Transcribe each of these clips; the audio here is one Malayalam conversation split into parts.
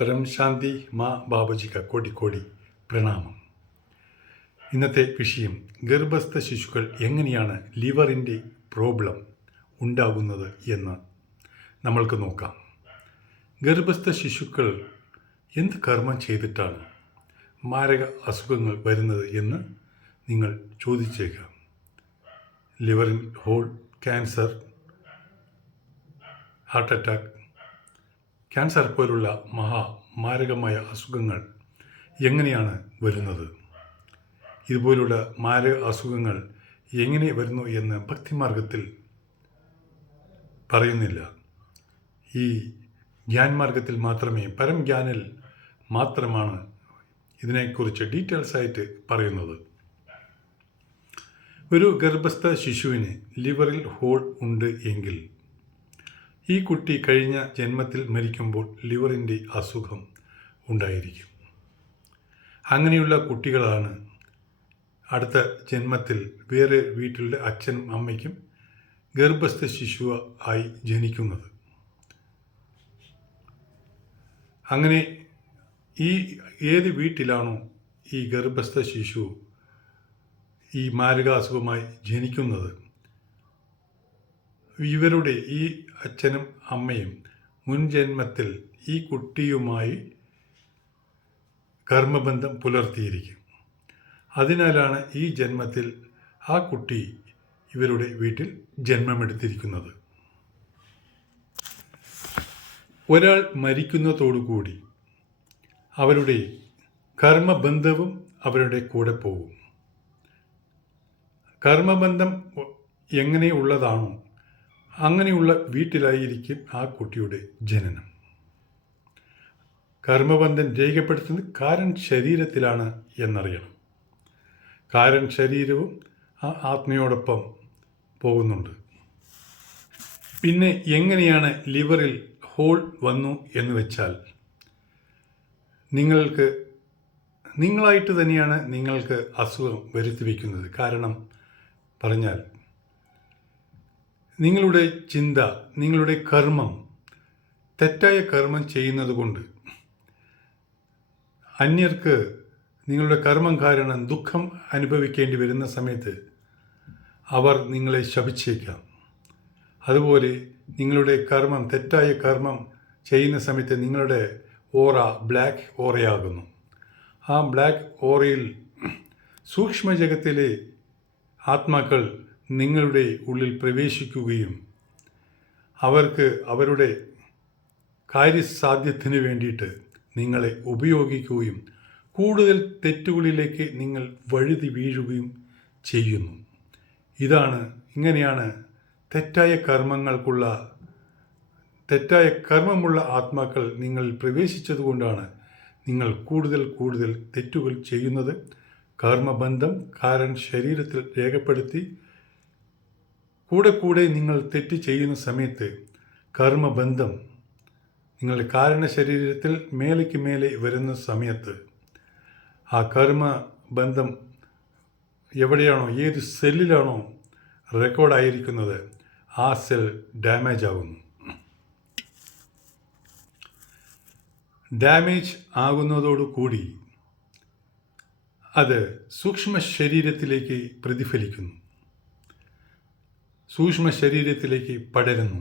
പരം ശാന്തി മാ ബാബുജിക്ക് കോടി പ്രണാമം. ഇന്നത്തെ വിഷയം ഗർഭസ്ഥ ശിശുക്കൾ എങ്ങനെയാണ് ലിവറിന്റെ പ്രോബ്ലം ഉണ്ടാകുന്നത് എന്ന് നമ്മൾക്ക് നോക്കാം. ഗർഭസ്ഥ ശിശുക്കൾ എന്ത് കർമ്മം ചെയ്തിട്ടാണ് മാരക അസുഖങ്ങൾ വരുന്നത് എന്ന് നിങ്ങൾ ചോദിച്ചേക്കാം. ലിവറിൻ ഹോൾ ക്യാൻസർ ഹാർട്ട് അറ്റാക്ക് ക്യാൻസർ പോലുള്ള മഹാ മാരകമായ അസുഖങ്ങൾ എങ്ങനെയാണ് വരുന്നത്? ഇതുപോലുള്ള മാരക അസുഖങ്ങൾ എങ്ങനെ വരുന്നു എന്ന് ഭക്തിമാർഗത്തിൽ പറയുന്നില്ല. ഈ ജ്ഞാൻമാർഗത്തിൽ മാത്രമേ പരം ജ്ഞാനിൽ മാത്രമാണ് ഇതിനെക്കുറിച്ച് ഡീറ്റെയിൽസ് ആയിട്ട് പറയുന്നത്. ഒരു ഗർഭസ്ഥ ശിശുവിന് ലിവറിൽ ഹോൾ ഉണ്ട് എങ്കിൽ ഈ കുട്ടി കഴിഞ്ഞ ജന്മത്തിൽ മരിക്കുമ്പോൾ ലിവറിന്റെ അസുഖം ഉണ്ടായിരിക്കും. അങ്ങനെയുള്ള കുട്ടികളാണ് അടുത്ത ജന്മത്തിൽ വേറെ വീട്ടിലെ അച്ഛനും അമ്മയ്ക്കും ഗർഭസ്ഥ ശിശു ആയി ജനിക്കുന്നത്. അങ്ങനെ ഈ ഏത് വീട്ടിലാണോ ഈ ഗർഭസ്ഥ ശിശു ഈ മാരകാസുഖമായി ജനിക്കുന്നത്? ഇവരുടെ ഈ അച്ഛനും അമ്മയും മുൻ ജന്മത്തിൽ ഈ കുട്ടിയുമായി കർമ്മബന്ധം പുലർത്തിയിരിക്കും. അതിനാലാണ് ഈ ജന്മത്തിൽ ആ കുട്ടി ഇവരുടെ വീട്ടിൽ ജന്മമെടുത്തിരിക്കുന്നത്. ഒരാൾ മരിക്കുന്നതോടുകൂടി അവരുടെ കർമ്മബന്ധവും അവരുടെ കൂടെ പോകും. കർമ്മബന്ധം എങ്ങനെയുള്ളതാണോ അങ്ങനെയുള്ള വീട്ടിലായിരിക്കും ആ കുട്ടിയുടെ ജനനം. കർമ്മബന്ധം രേഖപ്പെടുത്തുന്നത് കാരൻ ശരീരത്തിലാണ് എന്നറിയണം. കാരൻ ശരീരവും ആ ആത്മയോടൊപ്പം പോകുന്നുണ്ട്. പിന്നെ എങ്ങനെയാണ് ലിവറിൽ ഹോൾ വന്നു എന്ന് വെച്ചാൽ നിങ്ങൾക്ക് നിങ്ങളായിട്ട് തന്നെയാണ് നിങ്ങൾക്ക് അസുഖം വരുത്തി വയ്ക്കുന്നത് കാരണം പറഞ്ഞാൽ നിങ്ങളുടെ ചിന്ത നിങ്ങളുടെ കർമ്മം തെറ്റായ കർമ്മം ചെയ്യുന്നത് കൊണ്ട് അന്യർക്ക് നിങ്ങളുടെ കർമ്മം കാരണം ദുഃഖം അനുഭവിക്കേണ്ടി വരുന്ന സമയത്ത് അവർ നിങ്ങളെ ശപിച്ചേക്കാം. അതുപോലെ നിങ്ങളുടെ കർമ്മം തെറ്റായ കർമ്മം ചെയ്യുന്ന സമയത്ത് നിങ്ങളുടെ ഓറ ബ്ലാക്ക് ഓറയാകുന്നു. ആ ബ്ലാക്ക് ഓറയിൽ സൂക്ഷ്മജഗത്തിലെ ആത്മാക്കൾ നിങ്ങളുടെ ഉള്ളിൽ പ്രവേശിക്കുകയും അവർക്ക് അവരുടെ കാര്യസാധ്യത്തിന് വേണ്ടിയിട്ട് നിങ്ങളെ ഉപയോഗിക്കുകയും കൂടുതൽ തെറ്റുകളിലേക്ക് നിങ്ങൾ വഴുതി വീഴുകയും ചെയ്യുന്നു. ഇതാണ് ഇങ്ങനെയാണ് തെറ്റായ കർമ്മങ്ങൾക്കുള്ള തെറ്റായ കർമ്മമുള്ള ആത്മാക്കൾ നിങ്ങൾ പ്രവേശിച്ചതുകൊണ്ടാണ് നിങ്ങൾ കൂടുതൽ കൂടുതൽ തെറ്റുകൾ ചെയ്യുന്നത്. കർമ്മബന്ധം കാരൻ ശരീരത്തിൽ രേഖപ്പെടുത്തി കൂടെ കൂടെ നിങ്ങൾ തെറ്റ് ചെയ്യുന്ന സമയത്ത് കർമ്മബന്ധം നിങ്ങളുടെ കാരണ ശരീരത്തിൽ മേലേക്ക് മേലെ വരുന്ന സമയത്ത് ആ കർമ്മ ബന്ധം എവിടെയാണോ ഏത് സെല്ലിലാണോ റെക്കോർഡായിരിക്കുന്നത് ആ സെൽ ഡാമേജ് ആകുന്നു ഡാമേജ് ആകുന്നതോടുകൂടി അത് സൂക്ഷ്മ ശരീരത്തിലേക്ക് പ്രതിഫലിക്കുന്നു. സൂക്ഷ്മ ശരീരത്തിലേക്ക് പടരുന്നു.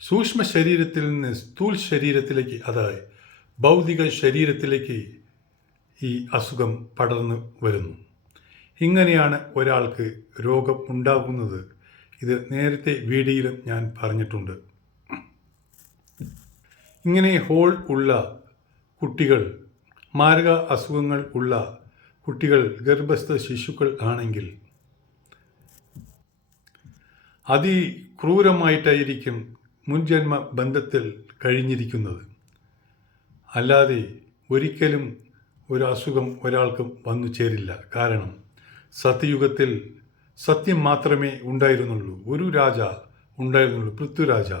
സൂക്ഷ്മ ശരീരത്തിൽ നിന്ന് സ്ഥൂൽ ശരീരത്തിലേക്ക് അതായത് ഭൗതിക ശരീരത്തിലേക്ക് ഈ അസുഖം പടർന്നു വരുന്നു. ഇങ്ങനെയാണ് ഒരാൾക്ക് രോഗം ഉണ്ടാകുന്നത്. ഇത് നേരത്തെ വീഡിയോയിലും ഞാൻ പറഞ്ഞിട്ടുണ്ട്. ഇങ്ങനെ ഹോൾ ഉള്ള കുട്ടികൾ മാരക അസുഖങ്ങൾ ഉള്ള കുട്ടികൾ ഗർഭസ്ഥ ശിശുക്കൾ ആണെങ്കിൽ അതിക്രൂരമായിട്ടായിരിക്കും മുൻജന്മ ബന്ധത്തിൽ കഴിഞ്ഞിരിക്കുന്നത്. അല്ലാതെ ഒരിക്കലും ഒരു അസുഖം ഒരാൾക്കും വന്നു ചേരില്ല. കാരണം സത്യയുഗത്തിൽ സത്യം മാത്രമേ ഉണ്ടായിരുന്നുള്ളൂ. ഒരു രാജ ഉണ്ടായിരുന്നുള്ളൂ. പൃഥ്വിരാജ.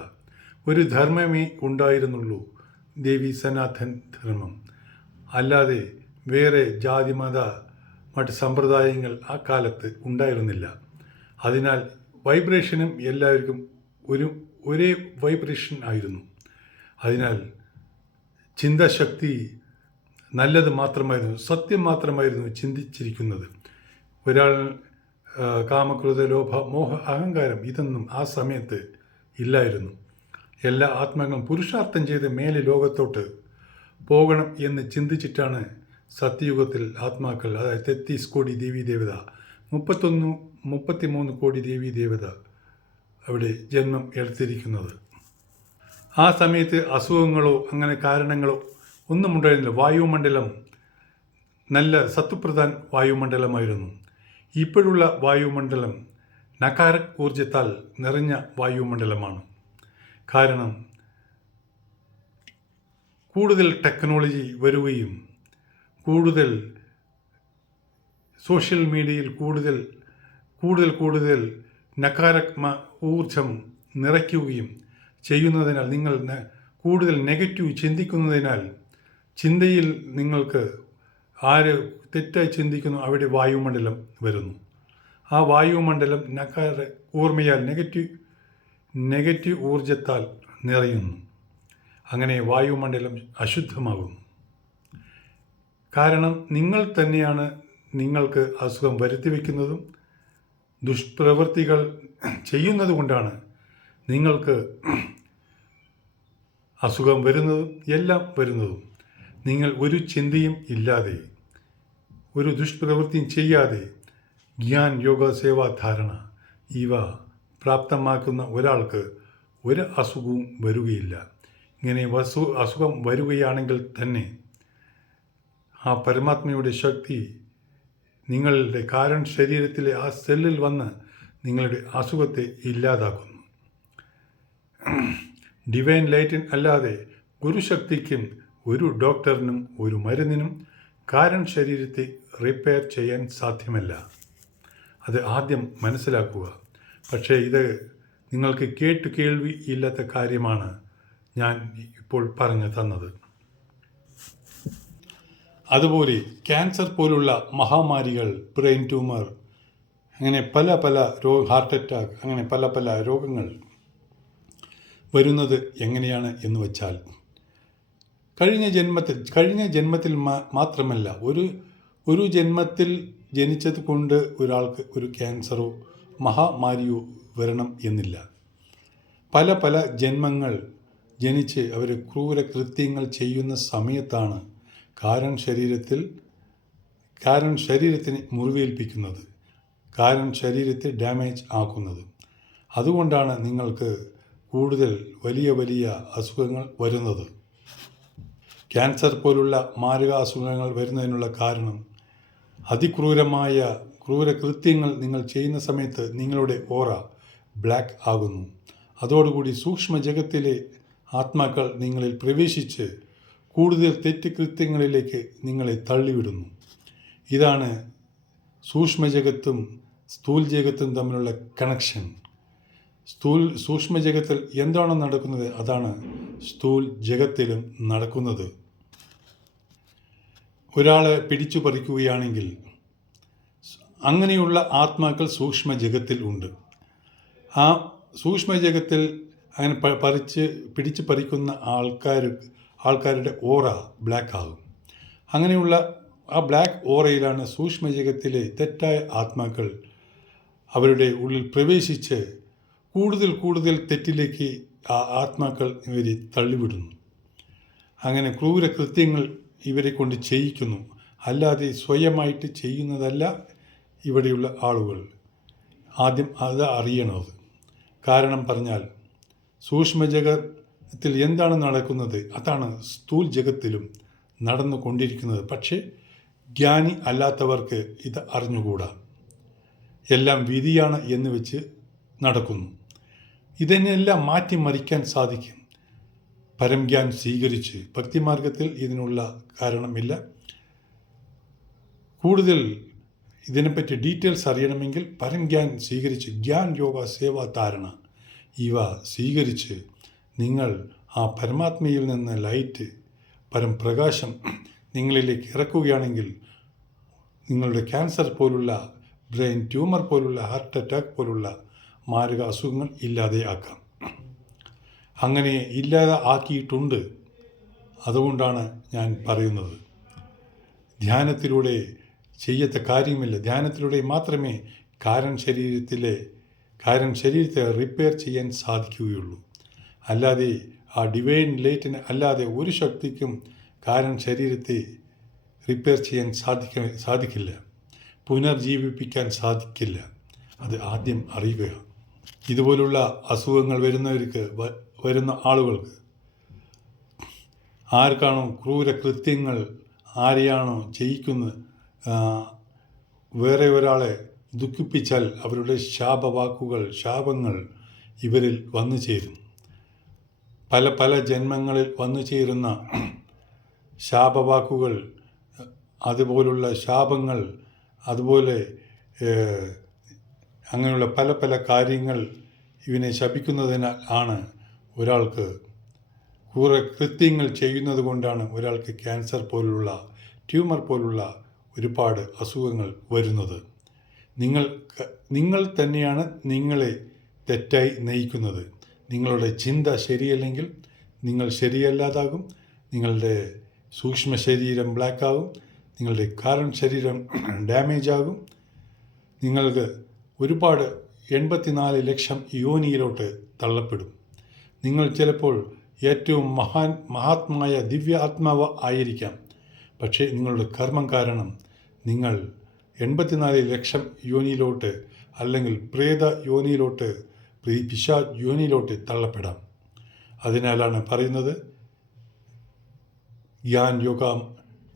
ഒരു ധർമ്മമേ ഉണ്ടായിരുന്നുള്ളൂ. ദേവി സനാതൻ ധർമ്മം. അല്ലാതെ വേറെ ജാതിമത മറ്റ് സമ്പ്രദായങ്ങൾ ആ കാലത്ത് ഉണ്ടായിരുന്നില്ല. അതിനാൽ വൈബ്രേഷനും എല്ലാവർക്കും ഒരു ഒരേ വൈബ്രേഷൻ ആയിരുന്നു. അതിനാൽ ചിന്താശക്തി നല്ലത് മാത്രമായിരുന്നു സത്യം മാത്രമായിരുന്നു ചിന്തിച്ചിരിക്കുന്നത്. ഒരാൾ കാമക്രോധ ലോഭ മോഹ അഹങ്കാരം ഇതൊന്നും ആ സമയത്ത് ഇല്ലായിരുന്നു. എല്ലാ ആത്മാക്കളും പുരുഷാർത്ഥം ചെയ്ത് മേലെ ലോകത്തോട്ട് പോകണം എന്ന് ചിന്തിച്ചിട്ടാണ് സത്യയുഗത്തിൽ ആത്മാക്കൾ അതായത് തെത്തീസ് കോടി ദേവി ദേവത മുപ്പത്തൊന്ന് മുപ്പത്തിമൂന്ന് കോടി ദേവി ദേവത അവിടെ ജന്മം എടുത്തിരിക്കുന്നത്. ആ സമയത്ത് അസുഖങ്ങളോ അങ്ങനെ കാരണങ്ങളോ ഒന്നും ഉണ്ടായിരുന്നില്ല. വായുമണ്ഡലം നല്ല സത്വപ്രധാൻ വായുമണ്ഡലമായിരുന്നു. ഇപ്പോഴുള്ള വായുമണ്ഡലം നകാര ഊർജത്താൽ നിറഞ്ഞ വായുമണ്ഡലമാണ്. കാരണം കൂടുതൽ ടെക്നോളജി വരികയും കൂടുതൽ സോഷ്യൽ മീഡിയയിൽ കൂടുതൽ കൂടുതൽ കൂടുതൽ നകാരാത്മ ഊർജം നിറയ്ക്കുകയും ചെയ്യുന്നതിനാൽ നിങ്ങൾ കൂടുതൽ നെഗറ്റീവ് ചിന്തിക്കുന്നതിനാൽ ചിന്തയിൽ നിങ്ങൾക്ക് ആര് തെറ്റായി ചിന്തിക്കുന്നു അവിടെ വായുമണ്ഡലം വരുന്നു. ആ വായുമണ്ഡലം നകാര ഓർമ്മയാൽ നെഗറ്റീവ് നെഗറ്റീവ് ഊർജത്താൽ നിറയുന്നു. അങ്ങനെ വായുമണ്ഡലം അശുദ്ധമാകുന്നു. കാരണം നിങ്ങൾ തന്നെയാണ് നിങ്ങൾക്ക് അസുഖം വരുത്തി വയ്ക്കുന്നതും ദുഷ്പ്രവൃത്തികൾ ചെയ്യുന്നത് കൊണ്ടാണ് നിങ്ങൾക്ക് അസുഖം വരുന്നതും എല്ലാം വരുന്നതും. നിങ്ങൾ ഒരു ചിന്തയും ഇല്ലാതെ ഒരു ദുഷ്പ്രവൃത്തിയും ചെയ്യാതെ ജ്ഞാൻ യോഗ സേവാ ധാരണ ഇവ പ്രാപ്തമാക്കുന്ന ഒരാൾക്ക് ഒരു അസുഖവും വരികയില്ല. ഇങ്ങനെ വസു അസുഖം വരികയാണെങ്കിൽ തന്നെ ആ പരമാത്മയുടെ ശക്തി നിങ്ങളുടെ കാരൺ ശരീരത്തിലെ ആ സെല്ലിൽ വന്ന് നിങ്ങളുടെ അസുഖത്തെ ഇല്ലാതാക്കുന്നു. ഡിവൈൻ ലൈറ്റിൻ അല്ലാതെ ഗുരുശക്തിക്കും ഒരു ഡോക്ടറിനും ഒരു മരുന്നിനും കാരൺ ശരീരത്തെ റിപ്പയർ ചെയ്യാൻ സാധ്യമല്ല. അത് ആദ്യം മനസ്സിലാക്കുക. പക്ഷേ ഇത് നിങ്ങൾക്ക് കേട്ടു കേൾവി ഇല്ലാത്ത കാര്യമാണ് ഞാൻ ഇപ്പോൾ പറഞ്ഞു തന്നത്. അതുപോലെ ക്യാൻസർ പോലുള്ള മഹാമാരികൾ ബ്രെയിൻ ട്യൂമർ അങ്ങനെ പല പല രോ ഹാർട്ട് അറ്റാക്ക് അങ്ങനെ പല പല രോഗങ്ങൾ വരുന്നത് എങ്ങനെയാണ് എന്ന് വെച്ചാൽ കഴിഞ്ഞ ജന്മത്തിൽ കഴിഞ്ഞ ജന്മത്തിൽ മാത്രമല്ല ഒരു ഒരു ജന്മത്തിൽ ജനിച്ചത് കൊണ്ട് ഒരാൾക്ക് ഒരു ക്യാൻസറോ മഹാമാരിയോ വരണം എന്നില്ല. പല പല ജന്മങ്ങൾ ജനിച്ച് അവർ ക്രൂര കൃത്യങ്ങൾ ചെയ്യുന്ന സമയത്താണ് കാരൺ ശരീരത്തിൽ കാരൺ ശരീരത്തിന് മുറിവേൽപ്പിക്കുന്നത് കാരൺ ശരീരത്തെ ഡാമേജ് ആക്കുന്നത്. അതുകൊണ്ടാണ് നിങ്ങൾക്ക് കൂടുതൽ വലിയ വലിയ അസുഖങ്ങൾ വരുന്നത്. ക്യാൻസർ പോലുള്ള മാരക അസുഖങ്ങൾ വരുന്നതിനുള്ള കാരണം അതിക്രൂരമായ ക്രൂരകൃത്യങ്ങൾ നിങ്ങൾ ചെയ്യുന്ന സമയത്ത് നിങ്ങളുടെ ഓറ ബ്ലാക്ക് ആകുന്നു. അതോടുകൂടി സൂക്ഷ്മ ജഗത്തിലെ ആത്മാക്കൾ നിങ്ങളിൽ പ്രവേശിച്ച് കൂടുതൽ തെറ്റുകൃത്യങ്ങളിലേക്ക് നിങ്ങളെ തള്ളിവിടുന്നു. ഇതാണ് സൂക്ഷ്മജഗത്തും സ്ഥൂൽ ജഗത്തും തമ്മിലുള്ള കണക്ഷൻ സ്ഥൂൽ സൂക്ഷ്മജഗത്തിൽ എന്താണോ നടക്കുന്നത് അതാണ് സ്ഥൂൽ ജഗത്തിലും നടക്കുന്നത്. ഒരാളെ പിടിച്ചു പറിക്കുകയാണെങ്കിൽ അങ്ങനെയുള്ള ആത്മാക്കൾ സൂക്ഷ്മ ജഗത്തിൽ ഉണ്ട്. ആ സൂക്ഷ്മ ജഗത്തിൽ അങ്ങനെ പറിച്ച് പിടിച്ചു പറിക്കുന്ന ആൾക്കാർ ആൾക്കാരുടെ ഓറ ബ്ലാക്ക് ആകും അങ്ങനെയുള്ള ആ ബ്ലാക്ക് ഓറയിലാണ് സൂക്ഷ്മ ജഗത്തിലെ തെറ്റായ ആത്മാക്കൾ അവരുടെ ഉള്ളിൽ പ്രവേശിച്ച് കൂടുതൽ കൂടുതൽ തെറ്റിലേക്ക് ആ ആത്മാക്കൾ ഇവരെ തള്ളിവിടുന്നു. അങ്ങനെ ക്രൂര കൃത്യങ്ങൾ ഇവരെ കൊണ്ട് ചെയ്യിക്കുന്നു. അല്ലാതെ സ്വയമായിട്ട് ചെയ്യുന്നതല്ല ഇവിടെയുള്ള ആളുകൾ. ആദ്യം അത് അറിയണത് കാരണം പറഞ്ഞാൽ സൂക്ഷ്മജഗത്തിൽ എന്താണ് നടക്കുന്നത്? അതാണ് സ്ഥൂൽ ജഗത്തിലും നടന്നുകൊണ്ടിരിക്കുന്നത് പക്ഷേ ജ്ഞാനി അല്ലാത്തവർക്ക് ഇത് അറിഞ്ഞുകൂടാ? എല്ലാം വിധിയാണ് എന്ന് വെച്ച് നടക്കുന്നു. ഇതിനെല്ലാം മാറ്റിമറിക്കാൻ സാധിക്കും. പരംജ്ഞാൻ സ്വീകരിച്ച് ഭക്തിമാർഗത്തിൽ ഇതിനുള്ള കാരണമില്ല. കൂടുതൽ ഇതിനെപ്പറ്റി ഡീറ്റെയിൽസ് അറിയണമെങ്കിൽ പരംജ്ഞാൻ സ്വീകരിച്ച് ജ്ഞാൻ യോഗ സേവാ ധാരണ ഇവ സ്വീകരിച്ച് നിങ്ങൾ ആ പരമാത്മയിൽ നിന്ന് ലൈറ്റ് പരംപ്രകാശം നിങ്ങളിലേക്ക് ഇറക്കുകയാണെങ്കിൽ നിങ്ങളുടെ ക്യാൻസർ പോലുള്ള ബ്രെയിൻ ട്യൂമർ പോലുള്ള ഹാർട്ട് അറ്റാക്ക് പോലുള്ള മാരക അസുഖങ്ങൾ ഇല്ലാതെ ഇല്ലാതെയാക്കാം. അങ്ങനെ ഇല്ലാതെ ആക്കിയിട്ടുണ്ട് അതുകൊണ്ടാണ് ഞാൻ പറയുന്നത്. ധ്യാനത്തിലൂടെ ചെയ്യത്ത കാര്യമില്ല. ധ്യാനത്തിലൂടെ മാത്രമേ കാരൻ ശരീരത്തിലെ കാരൻ ശരീരത്തെ റിപ്പയർ ചെയ്യാൻ സാധിക്കുകയുള്ളൂ. അല്ലാതെ ആ ഡിവൈൻ ലൈറ്റിന് അല്ലാതെ ഒരു ശക്തിക്കും കാരൻ ശരീരത്തെ റിപ്പയർ ചെയ്യാൻ സാധിക്ക സാധിക്കില്ല. പുനർജീവിപ്പിക്കാൻ സാധിക്കില്ല. അത് ആദ്യം അറിയുക. ഇതുപോലുള്ള അസുഖങ്ങൾ വരുന്നവർക്ക് വരുന്ന ആളുകൾക്ക് ആർക്കാണോ ക്രൂരകൃത്യങ്ങൾ ആരെയാണോ ചെയ്യിക്കുന്നത് വേറെ ഒരാളെ ദുഃഖിപ്പിച്ചാൽ അവരുടെ ശാപവാക്കുകൾ ശാപങ്ങൾ ഇവരിൽ വന്നു ചേരും. പല പല ജന്മങ്ങളിൽ വന്നു ചേരുന്ന ശാപവാക്കുകൾ അതുപോലുള്ള ശാപങ്ങൾ അതുപോലെ അങ്ങനെയുള്ള പല പല കാര്യങ്ങൾ ഇവനെ ശപിക്കുന്നതിനാൽ ആണ് ഒരാൾക്ക് കുറേ കൃത്യങ്ങൾ ചെയ്യുന്നത് കൊണ്ടാണ് ഒരാൾക്ക് ക്യാൻസർ പോലുള്ള ട്യൂമർ പോലുള്ള ഒരുപാട് അസുഖങ്ങൾ വരുന്നത്. നിങ്ങൾ നിങ്ങൾ തന്നെയാണ് നിങ്ങളെ തെറ്റായി നയിക്കുന്നത്. നിങ്ങളുടെ ചിന്ത ശരിയല്ലെങ്കിൽ നിങ്ങൾ ശരിയല്ലാതാകും നിങ്ങളുടെ സൂക്ഷ്മ ശരീരം ബ്ലാക്ക് ആകും നിങ്ങളുടെ കാരൺ ശരീരം ഡാമേജ് ആകും നിങ്ങൾക്ക് ഒരുപാട് എൺപത്തിനാല് ലക്ഷം യോനിയിലോട്ട് തള്ളപ്പെടും. നിങ്ങൾ ചിലപ്പോൾ ഏറ്റവും മഹാൻ മഹാത്മായ ദിവ്യ ആത്മാവ് ആയിരിക്കാം. പക്ഷേ നിങ്ങളുടെ കർമ്മം കാരണം നിങ്ങൾ എൺപത്തിനാല് ലക്ഷം യോനിയിലോട്ട് അല്ലെങ്കിൽ പ്രേത യോനിയിലോട്ട് പിശാച് യോനിയിലോട്ട് തള്ളപ്പെടാം. അതിനാലാണ് പറയുന്നത് യാൻ യോഗ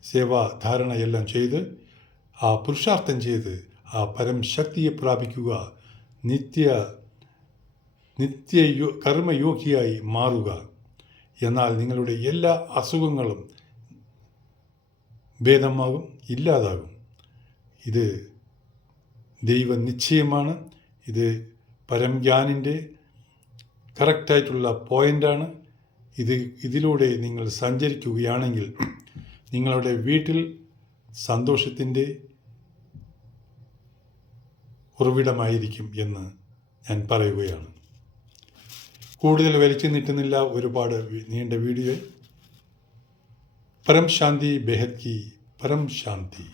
സേവ ധാരണയെല്ലാം ചെയ്ത് ആ പുരുഷാർത്ഥം ചെയ്ത് ആ പരം ശക്തിയെ പ്രാപിക്കുക നിത്യ നിത്യ കർമ്മയോഗിയായി മാറുക. എന്നാൽ നിങ്ങളുടെ എല്ലാ അസുഖങ്ങളും ഭേദമാകും ഇല്ലാതാകും. ഇത് ദൈവ നിശ്ചയമാണ് ഇത് പരംജ്ഞാനിന്റെ കറക്റ്റായിട്ടുള്ള പോയിന്റാണ് ഇത് ഇതിലൂടെ നിങ്ങൾ സഞ്ചരിക്കുകയാണെങ്കിൽ നിങ്ങളുടെ വീട്ടിൽ സന്തോഷത്തിന്റെ ഉറവിടമായിരിക്കും എന്ന് ഞാൻ പറയുകയാണ്. കൂടുതൽ വലിച്ചു നീട്ടുന്നില്ല ഒരുപാട് നീണ്ട വീഡിയോ. പരം ശാന്തി ബെഹദ് കി പരം ശാന്തി